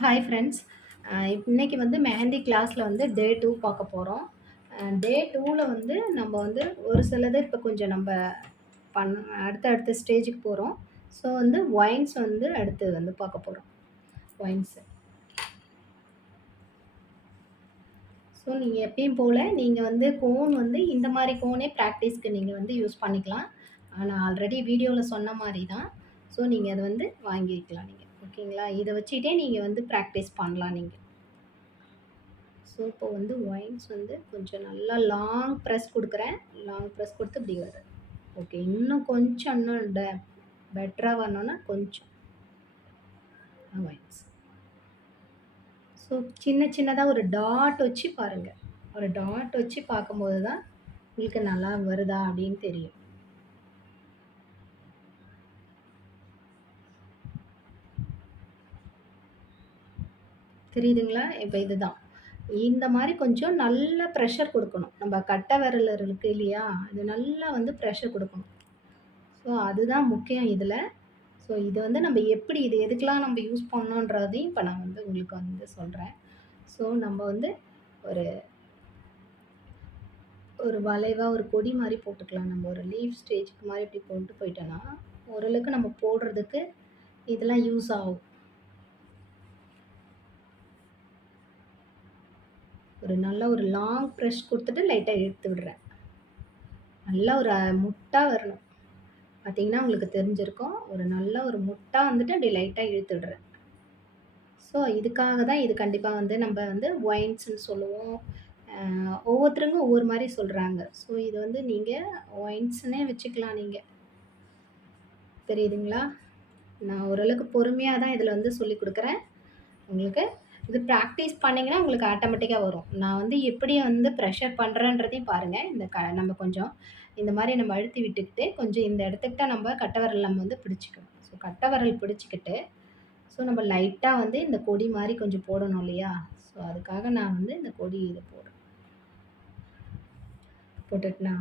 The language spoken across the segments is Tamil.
Hi friends. இன்னைக்கு வந்து மெஹந்தி கிளாஸில் வந்து டே 2 பார்க்க போகிறோம். டே 2ல வந்து நம்ம வந்து ஒரு சிலது இப்போ கொஞ்சம் நம்ம பண் அடுத்த ஸ்டேஜுக்கு போகிறோம். ஸோ வந்து ஒயின்ஸ் வந்து அடுத்து வந்து பார்க்க போகிறோம். ஒயின்ஸு. ஸோ நீங்கள் எப்பயும் போல் நீங்கள் வந்து கோன் வந்து இந்த மாதிரி கோனே ப்ராக்டிஸ்க்கு நீங்கள் வந்து யூஸ் பண்ணிக்கலாம். நான் ஆல்ரெடி வீடியோவில் சொன்ன மாதிரி தான். ஸோ நீங்கள் அதை வந்து வாங்கிக்கலாம் நீங்கள். ஓகேங்களா? இதை வச்சுக்கிட்டே நீங்கள் வந்து ப்ராக்டிஸ் பண்ணலாம் நீங்கள். ஸோ இப்போ வந்து ஒயின்ஸ் வந்து கொஞ்சம் நல்லா லாங் ப்ரெஸ் குடுக்குறேன். லாங் ப்ரெஸ் குடுத்து இப்படி வருது. ஓகே. இன்னும் கொஞ்சம் பெட்டரா வரணும்னா கொஞ்சம் ஒயின்ஸ். ஸோ சின்ன சின்னதா ஒரு டாட் வச்சு பாருங்க. ஒரு டாட் வச்சு பார்க்கும்போது தான் உங்களுக்கு நல்லா வருதா அப்படின்னு தெரியும். தெரியுதுங்களா? இப்ப இதுதான். இந்த மாரி கொஞ்சம் நல்ல ப்ரெஷர் குடுக்கணும். நம்ம கட்டை விரல் இருக்கு இல்லையா? அது நல்லா வந்து ப்ரெஷர் குடுக்கணும். ஸோ அதுதான் முக்கியம் இதுல. ஸோ இது வந்து நம்ம எப்படி இது எதுக்கெல்லாம் நம்ம யூஸ் பண்ணோன்றதையும் இப்போ நான் வந்து உங்களுக்கு வந்து சொல்கிறேன். ஸோ நம்ம வந்து ஒரு ஒரு வளைவா ஒரு கொடி மாரி போட்டுக்கலாம். நம்ம ஒரு லீஃப் ஸ்டேஜ்க்கு மாரி இப்படி கொண்டு போயிட்டோன்னா, ஓரளவுக்கு நம்ம போடுறதுக்கு இதெல்லாம் யூஸ் ஆகும். ஒரு நல்ல ஒரு லாங் ப்ரெஷ் குடுத்துட்டு லைட்டா இழுத்து விடுறேன். நல்லா ஒரு முட்டா வரணும். பார்த்தீங்கன்னா உங்களுக்கு தெரிஞ்சிருக்கும். ஒரு நல்ல ஒரு முட்டா வந்துட்டு அப்படி லைட்டா இழுத்து விடுறேன். ஸோ இதுக்காக தான் இது கண்டிப்பா வந்து நம்ம வந்து ஒயின்ஸ்ன்னு சொல்லுவோம். ஒவ்வொருத்தருங்க ஒவ்வொரு மாரி சொல்றாங்க. ஸோ இது வந்து நீங்க ஒயின்ஸ்ன்னே வச்சுக்கலாம் நீங்க. தெரியுதுங்களா? நான் ஓரளவுக்கு பொறுமையா தான் இதில வந்து சொல்லிக் குடுக்குறேன். உங்களுக்கு இது பிராக்டிஸ் பண்ணீங்கன்னா, உங்களுக்கு ஆட்டோமேட்டிக்கா வரும். நான் வந்து எப்படி வந்து ப்ரெஷர் பண்றேன்றதையும் பாருங்க. நம்ம கொஞ்சம் இந்த மாரி நம்ம அழுத்தி விட்டுக்கிட்டு, கொஞ்சம் இந்த இடத்துக்கிட்ட நம்ம கட்டை விரல் நம்ம வந்து பிடிச்சுக்கணும். ஸோ கட்டை விரல் பிடிச்சுக்கிட்டு, ஸோ நம்ம லைட்டா வந்து இந்த கொடி மாரி கொஞ்சம் போடணும் இல்லையா? ஸோ அதுக்காக நான் வந்து இந்த கொடி இத போடுறேன். போட்டுட்டனா?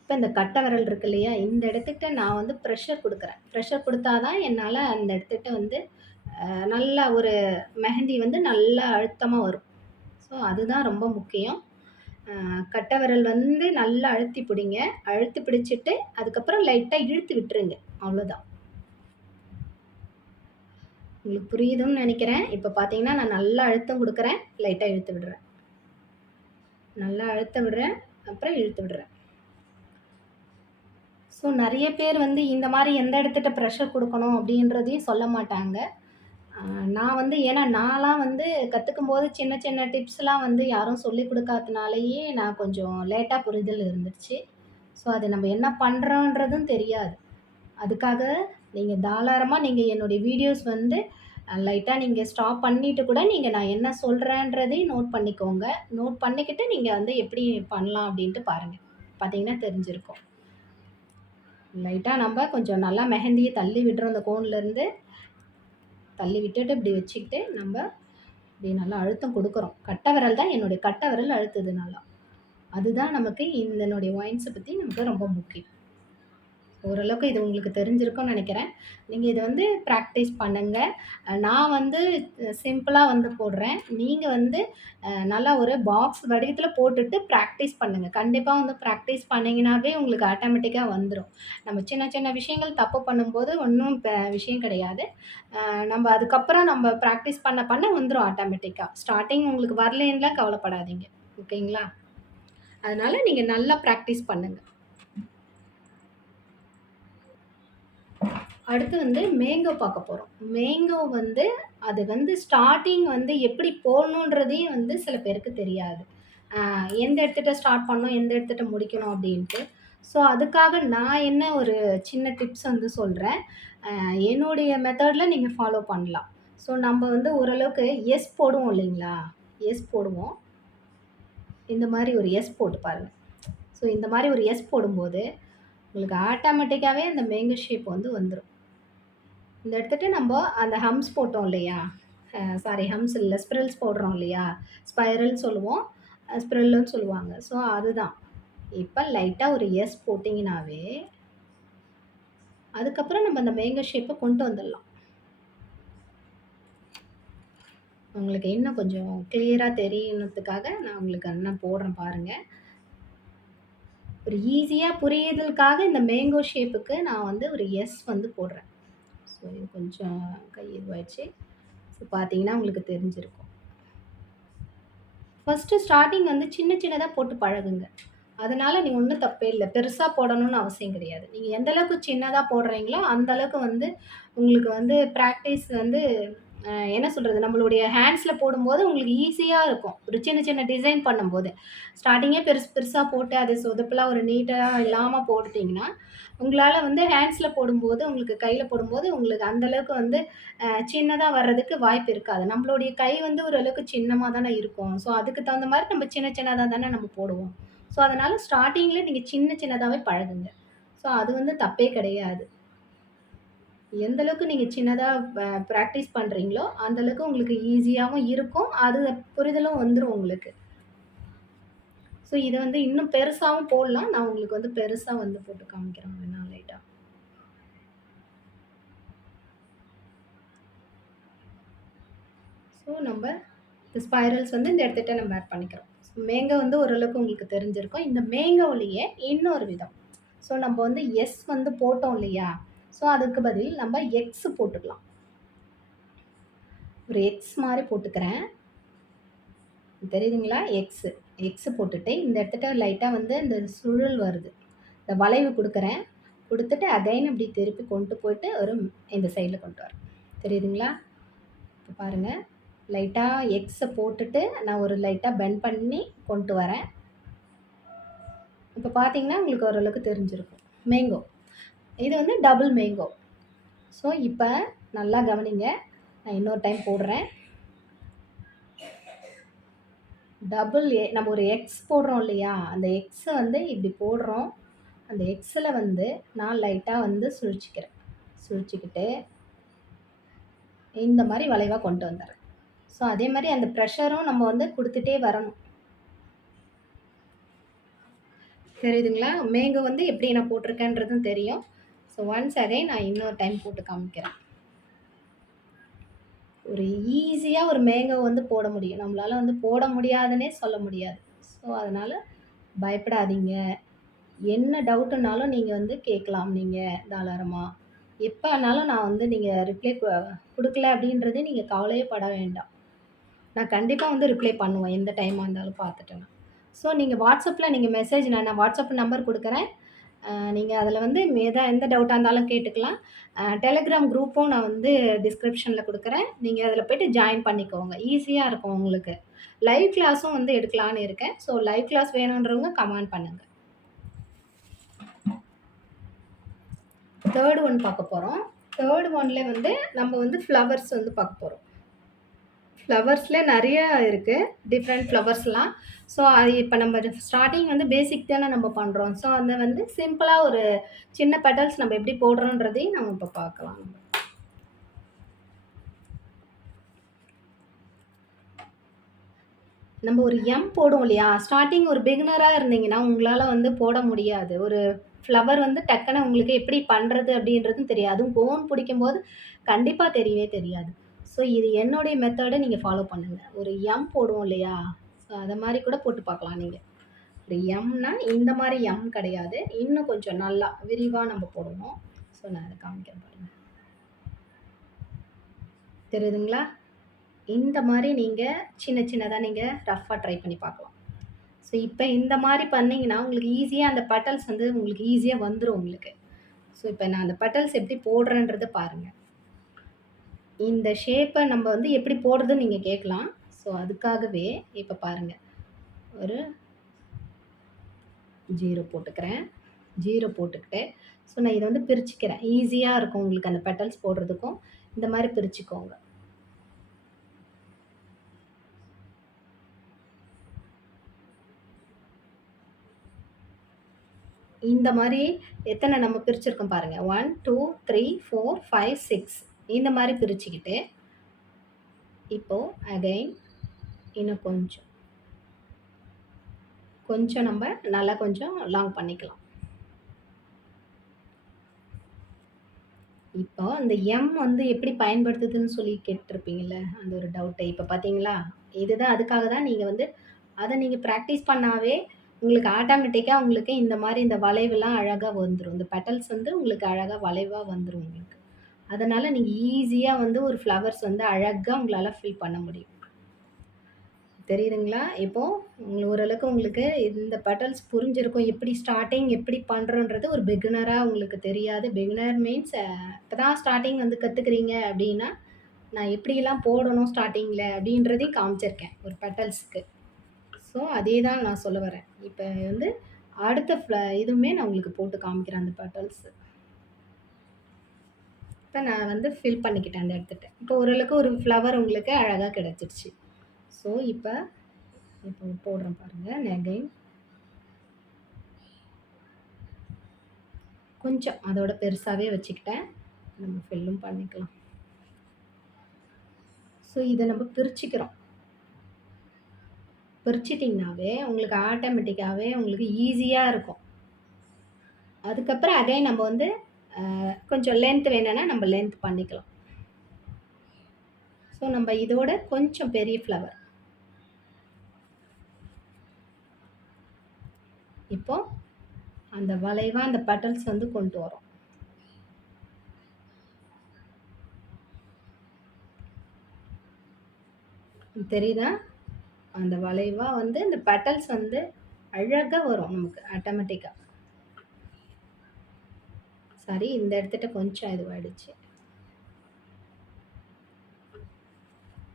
இப்ப இந்த கட்டை விரல் இருக்கு இல்லையா? இந்த இடத்துக்கிட்ட நான் வந்து ப்ரெஷர் குடுக்குறேன். ப்ரெஷர் குடுத்தா தான் என்னால அந்த இடத்துக்கிட்ட வந்து நல்லா ஒரு மெஹந்தி வந்து நல்லா அழுத்தமா வரும். ஸோ அதுதான் ரொம்ப முக்கியம். கட்டை விரல் வந்து நல்லா அழுத்தி பிடிங்க. அழுத்தி பிடிச்சுட்டு, அதுக்கப்புறம் லைட்டா இழுத்து விட்டுருங்க. அவ்வளோதான். உங்களுக்கு புரியுதுன்னு நெனைக்கிறேன். இப்ப பார்த்தீங்கன்னா, நான் நல்லா அழுத்தம் குடுக்குறேன். லைட்டா இழுத்து விடுறேன். நல்லா அழுத்த விடுறேன். அப்புறம் இழுத்து விடுறேன். ஸோ நெறைய பேர் வந்து இந்த மாரி எந்த இடத்துட்ட ப்ரெஷர் குடுக்கணும் அப்படின்றதையும் சொல்ல மாட்டாங்க. அ நான் வந்து ஏன்னா நான்லாம் வந்து கத்துக்கும்போது சின்ன சின்ன டிப்ஸ்லாம் வந்து யாரும் சொல்லிக் குடுக்காதனாலேயே நான் கொஞ்சம் லேட்டா புரிதல் இருந்துருச்சு. ஸோ அது நம்ம என்ன பண்றோன்றதும் தெரியாது. அதுக்காக நீங்க தாராளமா நீங்க என்னுடைய வீடியோஸ் வந்து லைட்டா நீங்க ஸ்டாப் பண்ணிட்டு கூட நீங்க நான் என்ன சொல்றேன்றதையும் நோட் பண்ணிக்கோங்க. நோட் பண்ணிக்கிட்டு நீங்க வந்து எப்படி பண்ணலாம் அப்படின்ட்டு பாருங்க. பார்த்தீங்கன்னா தெரிஞ்சிருக்கும். லைட்டா நம்ப கொஞ்சம் நல்லா மெஹந்திய தள்ளி விடுறோம் அந்த கோன்லேருந்து. தள்ளி விட்டுட்டு இப்படி வச்சுக்கிட்டு நம்ப இப்படி நல்லா அழுத்தம் குடுக்குறோம். கட்டை விரல் தான் என்னுடைய கட்டை விரல் அழுத்துது நல்லா. அதுதான் நமக்கு இதனுடைய ஒயின்ஸ பத்தி நமக்கு ரொம்ப முக்கியம். ஓரளவுக்கு இது உங்களுக்கு தெரிஞ்சிருக்கும்னு நெனைக்கிறேன். நீங்க இத வந்து பிராக்டிஸ் பண்ணுங்க. நான் வந்து சிம்பிளா வந்து போடுறேன். நீங்க வந்து நல்லா ஒரு பாக்ஸ் வடிவத்தில போட்டுட்டு பிராக்டிஸ் பண்ணுங்க. கண்டிப்பா வந்து பிராக்டிஸ் பண்ணீங்கன்னாவே உங்களுக்கு ஆட்டோமேட்டிக்கா வந்துரும். நம்ம சின்ன சின்ன விஷயங்கள் தப்பு பண்ணும்போது ஒண்ணும் விஷயம் கிடையாது. நம்ம அதுக்கப்புறம் நம்ம பிராக்டிஸ் பண்ண பண்ண வந்துரும் ஆட்டோமேட்டிக்கா. ஸ்டார்ட்டிங் உங்களுக்கு வரலேன்னுலாம் கவலைப்படாதீங்க. ஓகேங்களா? அதனால நீங்க நல்லா பிராக்டிஸ் பண்ணுங்க. அடுத்து வந்து மேங்கோ பார்க்க போறோம். மேங்கோ வந்து அது வந்து ஸ்டார்ட்டிங் வந்து எப்படி போடணுன்றதையும் வந்து சில பேருக்கு தெரியாது. எந்த இடத்துட்ட ஸ்டார்ட் பண்ணணும், எந்த இடத்துட்ட முடிக்கணும் அப்படின்ட்டு. ஸோ, அதுக்காக நான் என்ன ஒரு சின்ன டிப்ஸ் வந்து சொல்றேன். என்னுடைய மெத்தட்ல நீங்க ஃபாலோ பண்ணலாம். ஸோ, நம்ப வந்து ஓரளவுக்கு எஸ் போடுவோம் இல்லைங்களா? எஸ் போடுவோம். இந்த மாரி ஒரு எஸ் போட்டு பாருங்க. ஸோ, இந்த மாரி ஒரு எஸ் போடும்போது, உங்களுக்கு ஆட்டோமேட்டிக்காவே அந்த மேங்கோ ஷேப் வந்து வந்துரும். இந்த எடுத்துட்டு நம்ப அந்த ஹம்ஸ் போட்டோம் இல்லையா? சாரி ஹம்ஸ் இல்ல. ஸ்பிரல்ஸ் போடுறோம் இல்லையா? ஸ்பைரல்ன்னு சொல்லுவோம். ஸ்பிரல்லுன்னு சொல்லுவாங்க. ஸோ அதுதான். இப்ப லைட்டா ஒரு எஸ் போட்டீங்கன்னாவே, அதுக்கப்புறம் நம்ம அந்த மேங்கோ ஷேப்ப கொண்டு வந்துடலாம். உங்களுக்கு இன்னும் கொஞ்சம் கிளியரா தெரியணுத்துக்காக நான் உங்களுக்கு இன்னும் போடுறேன் பாருங்க. ஒரு ஈஸியா புரியுதலுக்காக இந்த மேங்கோ ஷேப்புக்கு நான் வந்து ஒரு எஸ் வந்து போடுறேன். ஸோ இது கொஞ்சம் கை இதுவாயிடுச்சு. ஸோ பார்த்தீங்கன்னா உங்களுக்கு தெரிஞ்சிருக்கும். ஃபர்ஸ்ட்டு ஸ்டார்ட்டிங் வந்து சின்ன சின்னதா போட்டு பழகுங்க. அதனால நீ ஒண்ணும் தப்பே இல்ல. பெருசா போடணும்னு அவசியம் கிடையாது. நீங்க எந்த அளவுக்கு சின்னதா போடுறீங்களோ, அந்த அளவுக்கு வந்து உங்களுக்கு வந்து பிராக்டிஸ் வந்து என்ன சொல்றது? நம்மளுடைய ஹேண்ட்ஸ்ல போடும்போது உங்களுக்கு ஈஸியா இருக்கும். ஒரு சின்ன சின்ன டிசைன் பண்ணும்போது. ஸ்டார்ட்டிங்கே பெருசு பெருசா போட்டு அது சொதப்பலா ஒரு நீட்டா இல்லாம போட்டுட்டீங்கன்னா, உங்களால வந்து ஹேண்ட்ஸ்ல போடும்போது, உங்களுக்கு கையில போடும்போது உங்களுக்கு அந்த அளவுக்கு வந்து சின்னதா வர்றதுக்கு வாய்ப்பு இருக்காது. நம்மளுடைய கை வந்து ஓரளவுக்கு சின்னமா தானே இருக்கும். ஸோ, அதுக்கு தகுந்த மாரி நம்ம சின்ன சின்னதா தானே நம்ம போடுவோம். ஸோ, அதனால ஸ்டார்ட்டிங்ல நீங்க சின்ன சின்னதாவே பழகுங்க. ஸோ, அது வந்து தப்பே கிடையாது. எந்த அளவுக்கு நீங்க சின்னதா பிராக்டிஸ் பண்றீங்களோ, அந்த அளவுக்கு உங்களுக்கு ஈஸியாவும் இருக்கும். அது புரிதலும் வந்துரும் உங்களுக்கு. ஸோ, இத வந்து இன்னும் பெருசாவும் போடலாம். நான் உங்களுக்கு வந்து பெருசா வந்து போட்டு காமிக்கிறேன் வேணா லைட்டா. ஸோ, நம்ப இந்த ஸ்பைரல்ஸ் வந்து இந்த இடத்துட்ட நம்ம ஆட் பண்ணிக்கிறோம். மேங்கோ வந்து ஓரளவுக்கு உங்களுக்கு தெரிஞ்சிருக்கும். இந்த மேங்கோலயே இன்னொரு விதம். ஸோ, நம்ப வந்து எஸ் வந்து போட்டோம் இல்லையா? ஸோ, அதுக்கு பதில் நம்ம எக்ஸ் போட்டுக்கலாம். ஒரு எக்ஸ் மாரி போட்டுக்கிறேன். தெரியுதுங்களா? எக்ஸ். எக்ஸ் போட்டுட்டு இந்த இடத்துட்ட லைட்டா வந்து இந்த சுழல் வருது. இந்த வளைவு குடுக்குறேன். குடுத்துட்டு அகைன் இப்படி திருப்பி கொண்டு போயிட்டு ஒரு இந்த சைட்ல கொண்டு வரேன். தெரியுதுங்களா? இப்ப பாருங்க. லைட்டா எக்ஸ போட்டுட்டு நான் ஒரு லைட்டா பெண்ட் பண்ணி கொண்டு வரேன். இப்ப பார்த்தீங்கன்னா, உங்களுக்கு ஓரளவுக்கு தெரிஞ்சிருக்கும். மேங்கோ. இது வந்து டபுள் மேங்கோ. ஸோ, இப்ப நல்லா கவனிங்க. நான் இன்னொரு டைம் போடுறேன். நம்ம ஒரு எக்ஸ் போடுறோம் இல்லையா? அந்த எக்ஸ வந்து இப்படி போடுறோம். அந்த எக்ஸ்ல வந்து நான் லைட்டா வந்து சுழிச்சுக்கிறேன். சுழிச்சுக்கிட்டு இந்த மாரி வளைவா கொண்டு வந்துர்றேன். ஸோ, அதே மாரி அந்த ப்ரெஷரும் நம்ம வந்து குடுத்துட்டே வரணும். தெரியுதுங்களா? மேங்கோ வந்து எப்படி நான் போட்டிருக்கேன்றதும் தெரியும். ஸோ, ஒன்ஸ் அகைன் நான் இன்னொரு டைம் போட்டு காமிக்கிறேன். ஒரு ஈஸியா ஒரு மேங்கோ வந்து போட முடியும். நம்மளால வந்து போட முடியாதுன்னே சொல்ல முடியாது. ஸோ, அதனால பயப்படாதீங்க. என்ன டவுட்டுனாலும் நீங்க வந்து கேட்கலாம் நீங்க தாராளமா. எப்பனாலும் நான் வந்து நீங்க ரிப்ளை குடுக்கல அப்படின்றத நீங்க கவலையே பட வேண்டாம். நான் கண்டிப்பா வந்து ரிப்ளை பண்ணுவேன். எந்த டைமா இருந்தாலும் பார்த்துட்டேன்னா. ஸோ நீங்க WhatsAppல நீங்க மெசேஜ் நான் WhatsApp நம்பர் குடுக்குறேன். நீங்க அதில வந்து எந்த டவுட்டா இருந்தாலும் கேட்டுக்கலாம். Telegram குரூப்பும் நான் வந்து டிஸ்கிரிப்ஷன்ல குடுக்குறேன். நீங்க அதில போயிட்டு ஜாயின் பண்ணிக்கோங்க. ஈஸியா இருக்கும் உங்களுக்கு. லைவ் கிளாஸும் வந்து எடுக்கலான்னு இருக்கேன். ஸோ லைவ் கிளாஸ் வேணுன்றவங்க கமெண்ட் பண்ணுங்க. 3 ஒன் பார்க்க போறோம். 3 ஒன்ல வந்து நம்ம வந்து ஃப்ளவர்ஸ் வந்து பார்க்க போறோம். ஃப்ளவர்ஸ்ல நெறைய இருக்கு. டிஃப்ரெண்ட் ஃப்ளவர்ஸ்லாம். ஸோ, அது இப்ப நம்ம ஸ்டார்ட்டிங் வந்து பேசிக் தானே நம்ம பண்றோம். ஸோ, அந்த வந்து சிம்பிளா ஒரு சின்ன பெட்டல்ஸ் நம்ம எப்படி போடுறோன்றதையும் நம்ம இப்ப பார்க்கலாம். நம்ம ஒரு எம் போடுவோம் இல்லையா? ஸ்டார்ட்டிங் ஒரு பிகினரா இருந்தீங்கன்னா, உங்களால வந்து போட முடியாது. ஒரு ஃப்ளவர் வந்து டக்குனு உங்களுக்கு எப்படி பண்றது அப்படின்றதும் தெரியாது. அதுவும் கோன் பிடிக்கும்போது கண்டிப்பா தெரியவே தெரியாது. ஸோ, இது என்னுடைய மெத்தட நீங்க ஃபாலோ பண்ணுங்க. ஒரு எம் போடுவோம் இல்லையா? ஸோ, அத மாரி கூட போட்டு பார்க்கலாம் நீங்க. ஒரு எம்னா இந்த மாரி எம் கிடையாது. இன்னும் கொஞ்சம் நல்லா விரிவா நம்ம போடுவோம். ஸோ, நான் அத காமிக்கிறேன் பாருங்க. தெரியுதுங்களா? இந்த மாரி நீங்க சின்ன சின்னதா நீங்க ரஃப்பா ட்ரை பண்ணி பார்க்கலாம். ஸோ, இப்ப இந்த மாரி பண்ணீங்கன்னா, உங்களுக்கு ஈஸியா அந்த பெட்டல்ஸ் வந்து உங்களுக்கு ஈஸியா வந்துரும் உங்களுக்கு. ஸோ, இப்ப நான் அந்த பெட்டல்ஸ் எப்படி போடுறேன்றத பாருங்க. இந்த ஷேப்ப நம்ம வந்து எப்படி போடுறதுன்னு நீங்க கேட்கலாம். ஸோ, அதுக்காகவே இப்ப பாருங்க. ஒரு 0 போட்டுக்கிறேன். 0 போட்டுக்கிட்டு, ஸோ நான் இத வந்து பிரிச்சுக்கிறேன். ஈஸியா இருக்கும் உங்களுக்கு அந்த பெட்டல்ஸ் போடுறதுக்கும். இந்த மாரி பிரிச்சுக்கோங்க. இந்த மாரி எத்தன நம்ம பிரிச்சிருக்கோம் பாருங்க. 1, 2, 3, 4, 5, 6 இந்த மாரி பிரிச்சுக்கிட்டு, இப்போ அகைன் இன்னும் கொஞ்சம், கொஞ்சம் நம்ம நல்லா கொஞ்சம் லாங் பண்ணிக்கலாம். இப்போ அந்த எம் வந்து எப்படி பயன்படுத்துதுன்னு சொல்லி கேட்டுருப்பீங்கல்ல, அந்த ஒரு டவுட்ட. இப்ப பார்த்தீங்களா? இதுதான் அதுக்காக தான் நீங்க வந்து அத நீங்க பிராக்டிஸ் பண்ணாவே, உங்களுக்கு ஆட்டோமேட்டிக்கா உங்களுக்கு இந்த மாரி இந்த வளைவுலாம் அழகா வந்துரும். இந்த பெட்டல்ஸ் வந்து உங்களுக்கு அழகா வளைவா வந்துரும் உங்களுக்கு. அதனால நீங்க ஈஸியா வந்து ஒரு ஃப்ளவர்ஸ் வந்து அழகா உங்களால ஃபில் பண்ண முடியும். தெரியுதுங்களா? இப்போ ஓரளவுக்கு உங்களுக்கு இந்த பெட்டல்ஸ் புரிஞ்சிருக்கும். எப்படி ஸ்டார்ட்டிங் எப்படி பண்றோன்றது ஒரு பிகினரா உங்களுக்கு தெரியாது. பிகினர் மீன்ஸ் இப்ப தான் ஸ்டார்ட்டிங் வந்து கத்துக்கிறீங்க அப்படின்னா, நான் எப்படியெல்லாம் போடணும் ஸ்டார்ட்டிங்ல அப்படின்றதையும் காமிச்சிருக்கேன் ஒரு பெட்டல்ஸ்க்கு. ஸோ அதே தான் நான் சொல்ல வரேன். இப்ப வந்து அடுத்த இதுவுமே நான் உங்களுக்கு போட்டு காமிக்கிறேன் அந்த பெட்டல்ஸ். இப்ப நான் வந்து ஃபில் பண்ணிக்கிட்டேன் அந்த இடத்துட்ட. இப்போ ஓரளவுக்கு ஒரு ஃப்ளவர் உங்களுக்கு அழகா கிடைச்சிருச்சு. ஸோ இப்ப இப்போ போடுறேன் பாருங்க. அகைன் கொஞ்சம் அதோட பெருசாவே வச்சுக்கிட்டேன். நம்ம ஃபில்லும் பண்ணிக்கலாம். ஸோ இத நம்ம பிரிச்சுக்கிறோம். பிரிச்சுட்டீங்கனாவே உங்களுக்கு ஆட்டோமேட்டிக்காவே உங்களுக்கு ஈஸியா இருக்கும். அதுக்கப்புறம் அகைன் நம்ம வந்து கொஞ்சம் லென்த் வேணும்னா நம்ம லென்த் பண்ணிக்கலாம். ஸோ நம்ம இதோட கொஞ்சம் பெரிய ஃப்ளவர். இப்போ அந்த வளைவா அந்த பெட்டல்ஸ் வந்து கொண்டு வரோம். தெரியுதா? அந்த வளைவா வந்து இந்த பெட்டல்ஸ் வந்து அழகா வரும் நமக்கு ஆட்டோமேட்டிக்கா. சாரி இந்த இடத்துட்ட கொஞ்சம் இதுவாயிடுச்சு.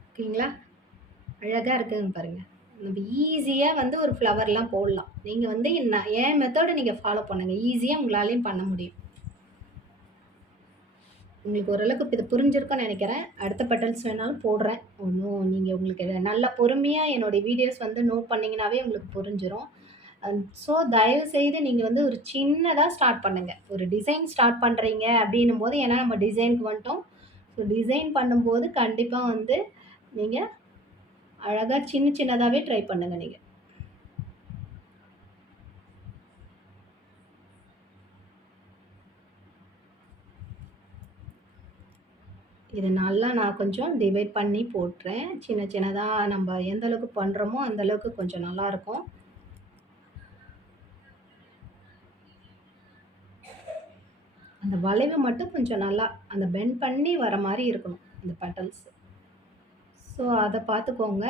ஓகேங்களா? அழகா இருக்குங்க பாருங்க. நம்ம ஈஸியா வந்து ஒரு ஃப்ளவர்லாம் போடலாம். நீங்க வந்து என் மெத்தட நீங்க ஃபாலோ பண்ணுங்க. ஈஸியா உங்களாலயும் பண்ண முடியும். உங்களுக்கு ஓரளவுக்கு இப்ப இது புரிஞ்சிருக்கும்னு நெனைக்கிறேன். அடுத்த பெட்டல்ஸ் வேணாலும் போடுறேன். ஒண்ணும் நீங்க உங்களுக்கு நல்லா பொறுமையா என்னுடைய வீடியோஸ் வந்து நோட் பண்ணீங்கனாவே உங்களுக்கு புரிஞ்சிரும். ஸோ தயவுசெய்து நீங்க வந்து ஒரு சின்னதா ஸ்டார்ட் பண்ணுங்க. ஒரு டிசைன் ஸ்டார்ட் பண்றீங்க அப்டின்னும்போது ஏன்னா நம்ம டிசைனுக்கு வந்துட்டோம். ஸோ டிசைன் பண்ணும்போது கண்டிப்பா வந்து நீங்க அழகா சின்ன சின்னதாவே ட்ரை பண்ணுங்க நீங்க. இத நல்லா நான் கொஞ்சம் டிவைட் பண்ணி போட்றேன். சின்ன சின்னதா நம்ம எந்த அளவுக்கு பண்றோமோ, அந்த அளவுக்கு கொஞ்சம் நல்லாருக்கும். அந்த வளைவு மட்டும் கொஞ்சம் நல்லா அந்த பெண்ட் பண்ணி வர மாரி இருக்கணும், இந்த பெட்டல்ஸ். ஸோ அத பார்த்துக்கோங்க.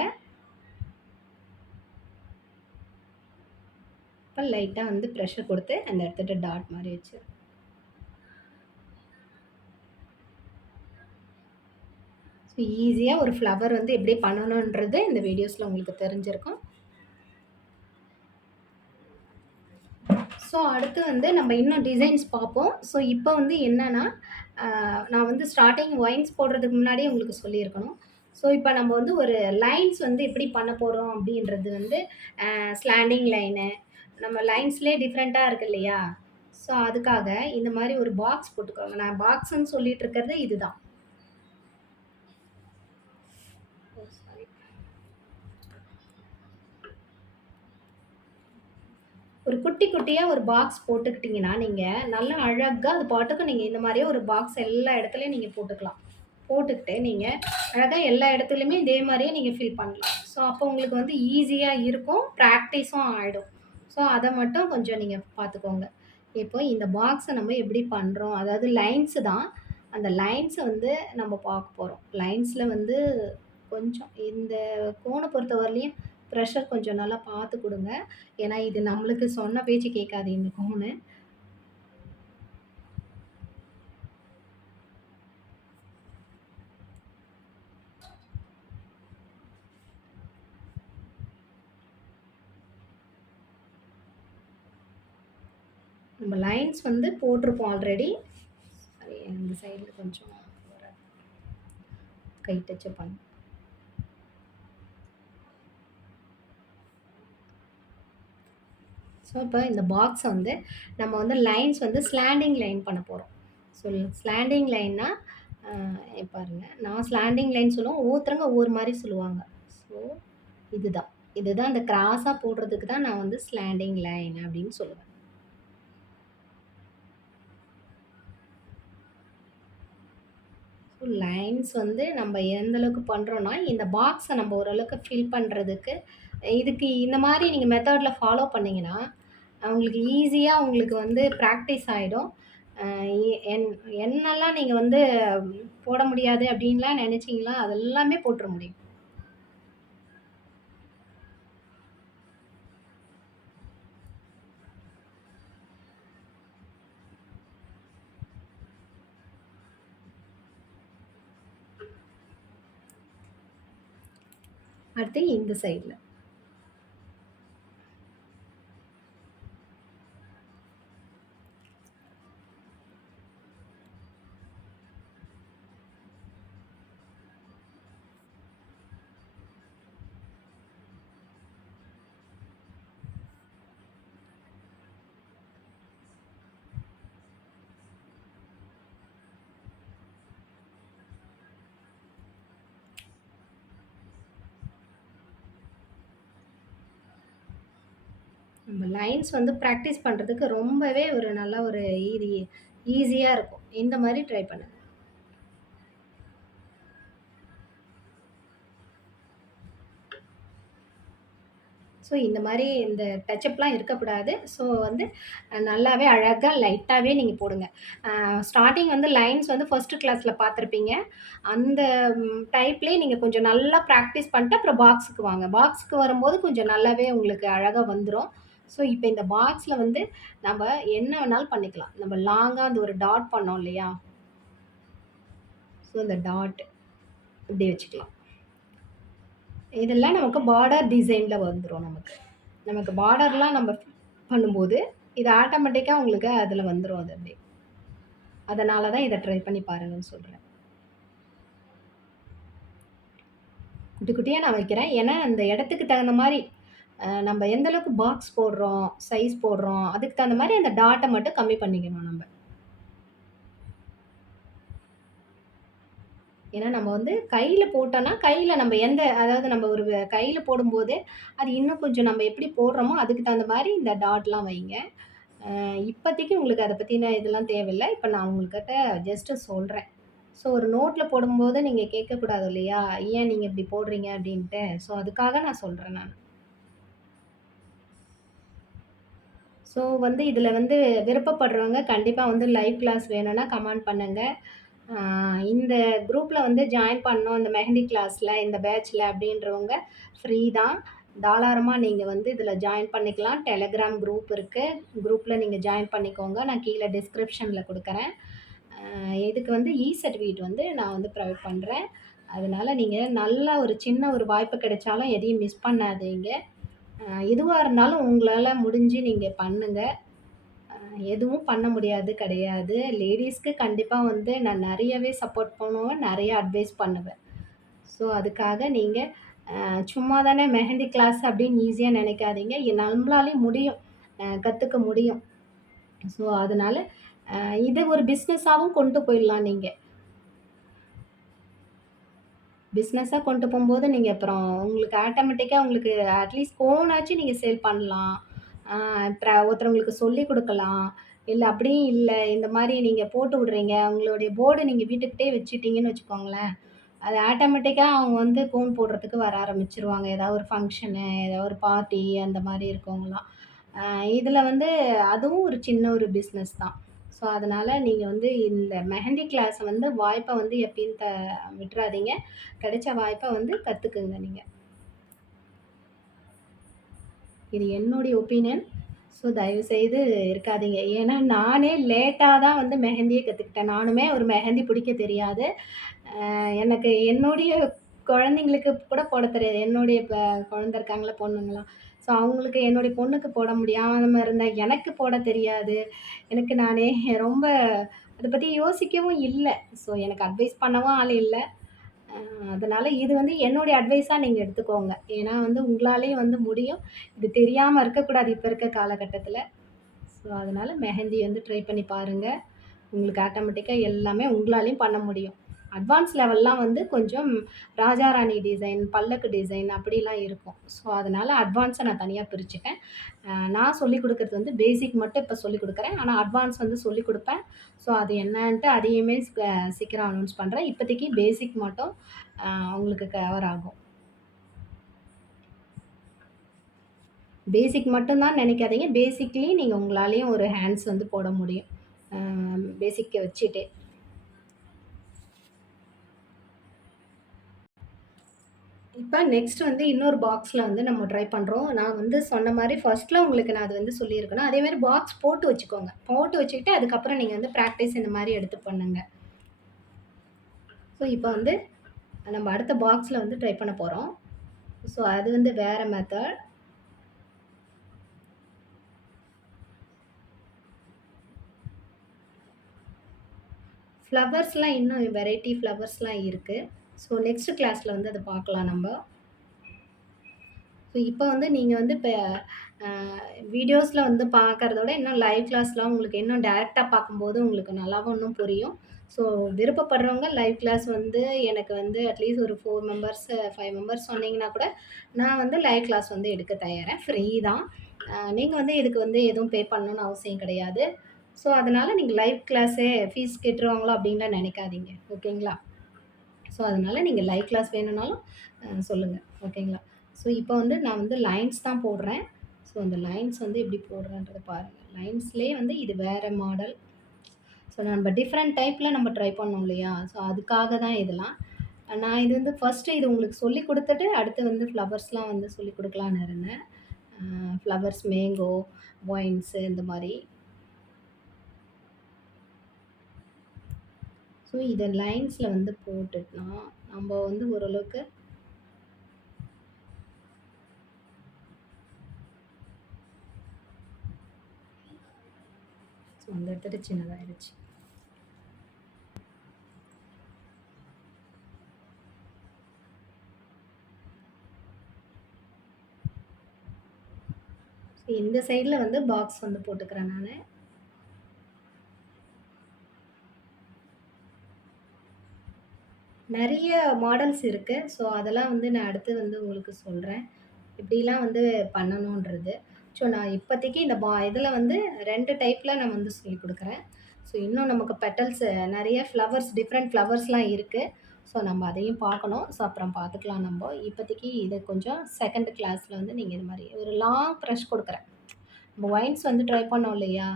இப்ப லைட்டா வந்து பிரஷர் குடுத்து அந்த இடத்துட்ட டாட் மாரி வச்சு ஸோ ஈஸியா ஒரு ஃப்ளவர் வந்து எப்படி பண்ணணுன்றது இந்த வீடியோஸ்ல உங்களுக்கு தெரிஞ்சிருக்கும். ஸோ அடுத்து வந்து நம்ம இன்னும் டிசைன்ஸ் பார்ப்போம். ஸோ இப்போ வந்து என்னன்னா, நான் வந்து ஸ்டார்ட்டிங் ஒயின்ஸ் போடுறதுக்கு முன்னாடியே உங்களுக்கு சொல்லியிருக்கணும். ஸோ இப்போ நம்ம வந்து ஒரு லைன்ஸ் வந்து எப்படி பண்ண போறோம் அப்படின்றது வந்து ஸ்லாண்டிங் லைனு, நம்ம லைன்ஸ்லேயே டிஃப்ரெண்ட்டா இருக்கு இல்லையா? ஸோ அதுக்காக இந்த மாரி ஒரு பாக்ஸ் போட்டுக்கோங்க. நான் பாக்ஸ்ன்னு சொல்லிட்டு இருக்கிறது இதுதான். ஓ! சாரி. ஒரு குட்டி குட்டியா ஒரு பாக்ஸ் போட்டுக்கிட்டீங்கன்னா, நீங்க நல்லா அழகா அது பாட்டுக்கு நீங்க இந்த மாரியே ஒரு பாக்ஸ் எல்லா இடத்துலயும் நீங்க போட்டுக்கலாம். போட்டுக்கிட்டு நீங்க அழகா எல்லா இடத்துலயுமே இதே மாரியே நீங்க ஃபில் பண்ணலாம். ஸோ அப்போ உங்களுக்கு வந்து ஈஸியா இருக்கும். பிராக்டிஸும் ஆயிடும். ஸோ அத மட்டும் கொஞ்சம் நீங்க பார்த்துக்கோங்க. இப்போ இந்த பாக்ஸ நம்ம எப்படி பண்றோம்? அதாவது லைன்ஸ் தான். அந்த லைன்ஸ வந்து நம்ம பார்க்க போறோம். லைன்ஸ்ல வந்து கொஞ்சம் இந்த கோண பொறுத்தவரையிலயும் ப்ரெஷர் கொஞ்சம் நல்லா பார்த்து குடுங்க. ஏன்னா, இது நம்மளுக்கு சொன்ன பேச்சு கேட்காது இந்த கோனு. நம்ம லைன்ஸ் வந்து போட்டிருப்போம் ஆல்ரெடி. சாரி இந்த சைடுல கொஞ்சம் கை டச்சப் பண்ணு. ஸோ, இப்போ இந்த பாக்ஸ வந்து நம்ம வந்து லைன்ஸ் வந்து ஸ்லாண்டிங் லைன் பண்ண போறோம். ஸோ ஸ்லாண்டிங் லைன்னா பாருங்க. நான் ஸ்லாண்டிங் லைன் சொல்லுவேன். ஒவ்வொருத்தவங்க ஒவ்வொரு மாரி சொல்லுவாங்க. ஸோ இதுதான். இதுதான் இந்த கிராஸா போடுறதுக்கு தான் நான் வந்து ஸ்லாண்டிங் லைன் அப்படின்னு சொல்லுவேன். லைன்ஸ் வந்து நம்ம எந்த அளவுக்கு பண்றோம்னா, இந்த பாக்ஸ நம்ம ஓரளவுக்கு ஃபில் பண்றதுக்கு, இதுக்கு இந்த மாரி நீங்க மெத்தட்ல ஃபாலோ பண்ணீங்கன்னா, உங்களுக்கு ஈஸியா உங்களுக்கு வந்து பிராக்டிஸ் ஆயிடும். அ என் என்னெல்லாம் நீங்க வந்து போட முடியாது அப்டின்லாம் நெனச்சீங்களா, அதெல்லாமே போட்டுற முடியும். அடுத்து இந்த சைட்ல. நம்ம லைன்ஸ் வந்து பிராக்டிஸ் பண்றதுக்கு ரொம்பவே ஒரு நல்ல ஒரு ஈஸியா இருக்கும். இந்த மாரி ட்ரை பண்ணுங்க. ஸோ இந்த மாரி இந்த டச்சப்லாம் இருக்கக்கூடாது. ஸோ வந்து நல்லாவே அழகா லைட்டாவே நீங்க போடுங்க. ஸ்டார்ட்டிங் வந்து லைன்ஸ் வந்து ஃபர்ஸ்ட் கிளாஸ்ல பார்த்துருப்பீங்க. அந்த டைப்லயே நீங்க கொஞ்சம் நல்லா பிராக்டிஸ் பண்ணிட்டு அப்புறம் பாக்ஸுக்கு வாங்க. பாக்ஸுக்கு வரும்போது கொஞ்சம் நல்லாவே உங்களுக்கு அழகா வந்துரும். ஸோ இப்ப இந்த பாக்ஸ்ல வந்து நம்ம என்ன வேணாலும் பண்ணிக்கலாம். நம்ம லாங்கா அந்த ஒரு டாட் பண்ணோம் இல்லையா? ஸோ இந்த டாட் இப்படி வச்சுக்கலாம். இதெல்லாம் நமக்கு பார்டர் டிசைன்ல வந்துரும் நமக்கு. நமக்கு பார்டர்லாம் நம்ம பண்ணும்போது, இது ஆட்டோமேட்டிக்கா உங்களுக்கு அதுல வந்துரும் அது அப்படியே. அதனால தான் இத ட்ரை பண்ணி பாருங்கன்னு சொல்றேன். குட்டி குட்டியா நான் வைக்கிறேன். ஏன்னா, அந்த இடத்துக்கு தகுந்த மாரி நம்ம எந்த அளவுக்கு பாக்ஸ் போடுறோம், சைஸ் போடுறோம், அதுக்கு தகுந்த மாரி அந்த டாட்ட மட்டும் கம்மி பண்ணிக்கணும் நம்ப. ஏன்னா, நம்ம வந்து கையில போட்டோம்னா, கையில நம்ம எந்த அதாவது நம்ம ஒரு கையில போடும்போதே, அது இன்னும் கொஞ்சம் நம்ம எப்படி போடுறோமோ, அதுக்கு தகுந்த மாரி இந்த டாட்லாம் வைங்க. இப்பதைக்கு உங்களுக்கு அத பத்தின இதெல்லாம் தேவையில்ல. இப்ப நான் உங்ககிட்ட ஜஸ்ட் சொல்றேன். ஸோ ஒரு நோட்ல போடும்போது நீங்க கேட்கக்கூடாது இல்லையா? ஏன் நீங்க இப்படி போடுறீங்க அப்படின்ட்டு. ஸோ அதுக்காக நான் சொல்றேன் நானு. ஸோ வந்து இதில வந்து விருப்பப்படுறவங்க கண்டிப்பா வந்து லைவ் கிளாஸ் வேணும்னா கமெண்ட் பண்ணுங்க. ஆ இந்த குரூப்ல வந்து ஜாயின் பண்ணணும், இந்த மெஹந்தி கிளாஸ்ல, இந்த பேட்ச்ல அப்படின்றவங்க ஃப்ரீ தான். தாராளமா நீங்க வந்து இதில ஜாயின் பண்ணிக்கலாம். டெலகிராம் குரூப் இருக்கு. குரூப்ல நீங்க ஜாயின் பண்ணிக்கோங்க. நான் கீழ டிஸ்கிரிப்ஷன்ல குடுக்குறேன். இதுக்கு வந்து சர்டிஃபிகேட் வந்து நான் வந்து ப்ரொவைட் பண்றேன். அதனால நீங்க நல்லா ஒரு சின்ன ஒரு வாய்ப்பு கிடைச்சாலும் எதையும் மிஸ் பண்ணாதீங்க. எதுவா இருந்தாலும் உங்களால முடிஞ்சு நீங்க பண்ணுங்க. எதுவும் பண்ண முடியாது கிடையாது. லேடீஸ்க்கு கண்டிப்பா வந்து நான் நெறையவே சப்போர்ட் பண்ணுவேன். நெறைய அட்வைஸ் பண்ணுவேன். ஸோ அதுக்காக நீங்க சும்மா தானே மெஹந்தி கிளாஸ் அப்படின்னு ஈஸியா நெனைக்காதீங்க. நம்மளாலயும் முடியும். கத்துக்க முடியும். ஸோ அதனால இத ஒரு பிசினஸாவும் கொண்டு போயிடலாம் நீங்க. பிசினஸா கொண்டு போம்போது, நீங்க அப்புறம் உங்களுக்கு ஆட்டோமேட்டிக்கா உங்களுக்கு அட்லீஸ்ட் கோனாச்சும் நீங்க சேல் பண்ணலாம். ஆ ஒருத்தவங்களுக்கு சொல்லிக் குடுக்கலாம். இல்ல அப்படியும் இல்ல, இந்த மாரி நீங்க போட்டு விடுறீங்க. உங்களுடைய போர்டு நீங்க வீட்டுக்கிட்டயே வச்சுட்டீங்கன்னு வச்சுக்கோங்களேன், அது ஆட்டோமேட்டிக்கா அவங்க வந்து கோன் போடுறதுக்கு வர ஆரம்பிச்சுருவாங்க. ஏதாவது ஒரு ஃபங்ஷனு, ஏதாவது ஒரு பார்ட்டி அந்த மாரி இருக்கவங்கலாம். அ இதுல வந்து அதுவும் ஒரு சின்ன ஒரு பிசினஸ் தான். ஸோ, அதனால நீங்க வந்து இந்த மெஹந்தி கிளாஸ வந்து வாய்ப்ப வந்து எப்பயும் விட்றாதீங்க. கிடைச்ச வாய்ப்ப வந்து கத்துக்குங்க நீங்க. இது என்னுடைய ஒப்பீனியன். ஸோ, தயவுசெய்து இருக்காதீங்க. ஏன்னா, நானே லேட்டா தான் வந்து மெஹந்தியே கத்துக்கிட்டேன். நானுமே ஒரு மெஹந்தி பிடிக்க தெரியாது. எனக்கு என்னுடைய குழந்தைங்களுக்கு கூட போடத் தெரியாது. என்னுடைய குழந்தை இருக்காங்கல்ல, பொண்ணுங்கலாம். ஸோ, அவங்களுக்கு என்னுடைய பொண்ணுக்கு போட முடியாம இருந்தேன். எனக்கு போடத் தெரியாது. எனக்கு நானே ரொம்ப அத பத்தி யோசிக்கவும் இல்ல. ஸோ, எனக்கு அட்வைஸ் பண்ணவும் ஆள் இல்ல. அ அதனால இது வந்து என்னுடைய அட்வைஸா நீங்க எடுத்துக்கோங்க. ஏன்னா வந்து உங்களாலயும் வந்து முடியும். இது தெரியாம இருக்கக்கூடாது இப்ப இருக்க காலகட்டத்தில. ஸோ, அதனால மெஹந்தி வந்து ட்ரை பண்ணி பாருங்க. உங்களுக்கு ஆட்டோமேட்டிக்கா எல்லாமே உங்களாலயும் பண்ண முடியும். அட்வான்ஸ் லெவல்லாம் வந்து கொஞ்சம் ராஜா ராணி டிசைன், பல்லக்கு டிசைன் அப்படிலாம் இருக்கும். ஸோ, அதனால அட்வான்ஸ நான் தனியா பிரிச்சுட்டேன். நான் சொல்லிக் குடுக்குறது வந்து பேசிக் மட்டும் இப்ப சொல்லிக் குடுக்குறேன். ஆனா அட்வான்ஸ் வந்து சொல்லிக் குடுப்பேன். ஸோ, அது என்னன்ட்டு அதையுமே சீக்கிரம் அனௌன்ஸ் பண்றேன். இப்போதைக்கு பேசிக் மட்டும் உங்களுக்கு கவர் ஆகும். பேசிக் மட்டும் தான் நெனைக்காதீங்க. பேசிக்லயும் நீங்க உங்களாலயும் ஒரு ஹேண்ட்ஸ் வந்து போட முடியும். அ பேசிக்க வச்சுட்டே. இப்ப நெக்ஸ்ட் வந்து இன்னொரு பாக்ஸ்ல வந்து நம்ம ட்ரை பண்றோம். நான் வந்து சொன்ன மாரி ஃபர்ஸ்ட்ல உங்களுக்கு நான் அது வந்து சொல்லியிருக்கணும். அதே மாரி பாக்ஸ் போட்டு வச்சுக்கோங்க. போட்டு வச்சுக்கிட்டு அதுக்கப்புறம் நீங்க வந்து பிராக்டிஸ் இந்த மாரி எடுத்து பண்ணுங்க. ஸோ இப்ப வந்து நம்ம அடுத்த பாக்ஸ்ல வந்து ட்ரை பண்ண போறோம். ஸோ அது வந்து வேற மெத்தட். ஃப்ளவர்ஸ்லாம் இன்னும் வெரைட்டி ஃப்ளவர்ஸ்லாம் இருக்கு. ஸோ நெக்ஸ்ட் கிளாஸ்ல வந்து அத பார்க்கலாம் நம்ப. ஸோ இப்போ வந்து நீங்க வந்து இப்ப அ வீடியோஸ்ல வந்து பார்க்கறத விட, இன்னும் லைவ் கிளாஸ்லாம் உங்களுக்கு இன்னும் டைரக்ட்டா பார்க்கும்போது உங்களுக்கு நல்லாவும் இன்னும் புரியும். ஸோ விருப்பப்படுறவங்க லைவ் கிளாஸ் வந்து எனக்கு வந்து அட்லீஸ்ட் ஒரு 4 மெம்பர்ஸ், 5 மெம்பர்ஸ் சொன்னீங்கன்னா கூட, நான் வந்து லைவ் கிளாஸ் வந்து எடுக்க தயாரா. ஃப்ரீ தான். நீங்க வந்து இதுக்கு வந்து எதுவும் பே பண்ணணும்னு அவசியம் கிடையாது. ஸோ அதனால நீங்க லைவ் கிளாஸே ஃபீஸ் கட்டுருவாங்களோ அப்டின்லாம் நெனைக்காதீங்க. ஓகேங்களா? ஸோ, அதனால நீங்க லைவ் கிளாஸ் வேணும்னாலும் சொல்லுங்க. ஓகேங்களா? ஸோ, இப்போ வந்து நான் வந்து லைன்ஸ் தான் போடுறேன். ஸோ, அந்த லைன்ஸ் வந்து எப்படி போடுறேன்றத பாருங்க. லைன்ஸ்லயே வந்து இது வேற மாடல். ஸோ, நம்ம டிஃபரெண்ட் டைப்ல நம்ம ட்ரை பண்ணோம் இல்லையா? ஸோ, அதுக்காக தான் இதெல்லாம். நான் இது வந்து ஃபர்ஸ்ட்டு இது உங்களுக்கு சொல்லிக் குடுத்துட்டு, அடுத்து வந்து ஃப்ளவர்ஸ்லாம் வந்து சொல்லிக் குடுக்கலான்னு இருந்தேன். ஃப்ளவர்ஸ், மேங்கோ, ஒயின்ஸு இந்த மாரி. ஸோ, இத லைன்ஸ்ல வந்து போட்டுட்டா, நம்ப வந்து ஓரளவுக்கு ஸோ, அந்த இடத்துல சின்னதாயிருச்சு. இந்த சைடுல வந்து பாக்ஸ் வந்து போட்டுக்கிறேன் நானு. நெறைய மாடல்ஸ் இருக்கு. ஸோ, அதெல்லாம் வந்து நான் அடுத்து வந்து உங்களுக்கு சொல்றேன். இப்படிலாம் வந்து பண்ணணுன்றது. ஸோ, நான் இப்போதைக்கு இந்த இதில வந்து 2 டைப்ல நான் வந்து சொல்லிக் குடுக்குறேன். ஸோ, இன்னும் நமக்கு பெட்டல்ஸ் நெறைய ஃப்ளவர்ஸ் டிஃப்ரெண்ட் ஃப்ளவர்ஸ்லாம் இருக்கு. ஸோ, நம்ம அதையும் பார்க்கணும். ஸோ, அப்புறம் பார்த்துக்கலாம் நம்ப. இப்போதைக்கு இது கொஞ்சம் செகண்ட் கிளாஸ்ல வந்து நீங்க இது மாரி ஒரு லாங் பிரஷ் குடுக்குறேன். நம்ம ஒயின்ஸ் வந்து ட்ரை பண்ணோம் இல்லையா?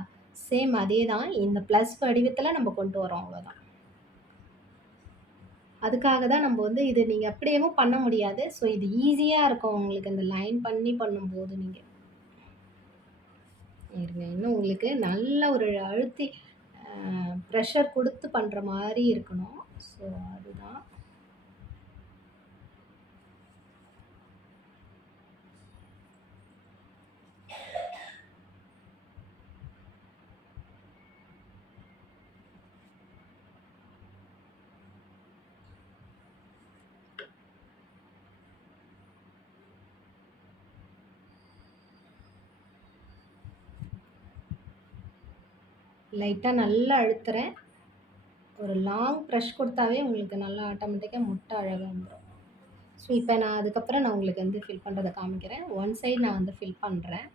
சேம் அதே தான். இந்த பிளஸ் வடிவத்தில நம்ம கொண்டு வரோம் அவ்வளோதான். அதுக்காக தான் நம்ம வந்து இது நீங்க அப்படியேவும் பண்ண முடியாது. ஸோ இது ஈஸியா இருக்கும் உங்களுக்கு இந்த லைன் பண்ணி பண்ணும்போது நீங்க. இருங்க இன்னும் உங்களுக்கு நல்ல ஒரு அழுத்தி ப்ரெஷர் குடுத்து பண்ற மாரி இருக்கணும். ஸோ அதுதான். லைட்டா நல்லா அழுத்துறேன். ஒரு லாங் ப்ரெஷ் குடுத்தாவே உங்களுக்கு நல்லா ஆட்டோமேட்டிக்கா முட்டை அழகா வந்துரும். ஸோ இப்ப நான் அதுக்கப்புறம் நான் உங்களுக்கு வந்து ஃபில் பண்றத காமிக்கிறேன். ஒன் சைடு நான் வந்து ஃபில் பண்றேன்.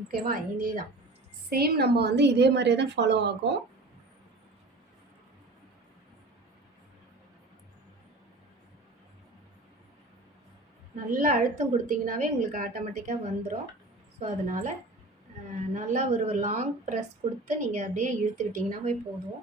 ஓகேவா? இதே தான். சேம் நம்ம வந்து இதே மாரியே தான் ஃபாலோ ஆகும். நல்லா அழுத்தம் குடுத்தீங்கன்னாவே உங்களுக்கு ஆட்டோமேட்டிக்கா வந்துரும். ஸோ அதனால நல்லா ஒரு லாங் பிரஸ் குடுத்து நீங்க அப்படியே இழுத்து விட்டீங்கன்னாவே போதும்.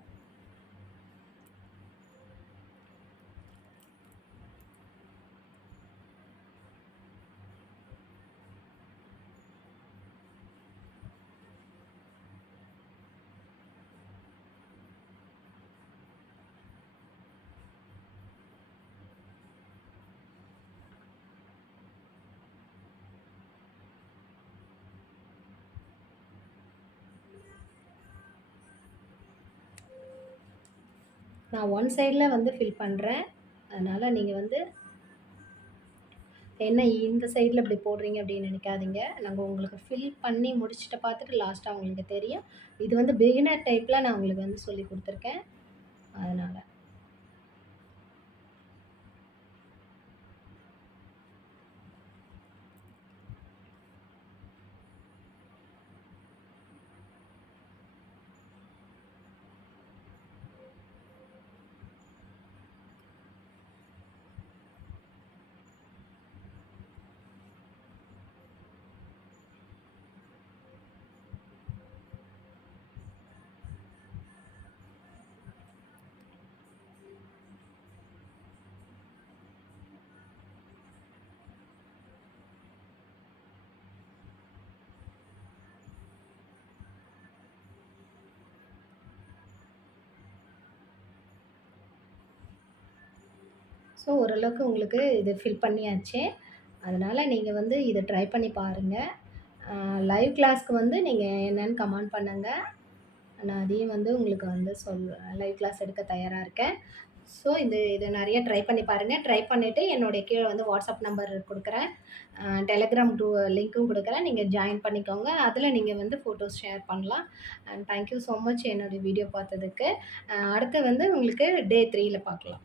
நான் ஒன் சைடில் வந்து ஃபில் பண்ணுறேன். அதனால் நீங்கள் வந்து என்ன இந்த சைடில் இப்படி போடுறீங்க அப்படின்னு நினைக்காதீங்க. நாங்கள் உங்களுக்கு ஃபில் பண்ணி முடிச்சுட்டு பார்த்துட்டு லாஸ்ட்டாக உங்களுக்கு தெரியும். இது வந்து பிகினர் டைப்பில் நான் உங்களுக்கு வந்து சொல்லிக் கொடுத்துருக்கேன். அதனால். ஸோ ஓரளவுக்கு உங்களுக்கு இது ஃபில் பண்ணியாச்சு. அதனால் நீங்கள் வந்து இத ட்ரை பண்ணி பாருங்க. லைவ் கிளாஸ்க்கு வந்து நீங்க என்னன்னு கமெண்ட் பண்ணுங்க. நான் அதையும் வந்து உங்களுக்கு வந்து லைவ் கிளாஸ் எடுக்க தயாரா இருக்கேன். ஸோ இத நெறைய ட்ரை பண்ணி பாருங்க. ட்ரை பண்ணிட்டு என்னுடைய கீழ வந்து வாட்ஸ்அப் நம்பர் குடுக்குறேன். டெலகிராம் லிங்க்கும் குடுக்குறேன். நீங்க ஜாயின் பண்ணிக்கோங்க. அதில நீங்க வந்து ஃபோட்டோஸ் ஷேர் பண்ணலாம். And thank you so much என்னுடைய வீடியோ பார்த்ததுக்கு. அடுத்து வந்து உங்களுக்கு டே 3ல பார்க்கலாம்.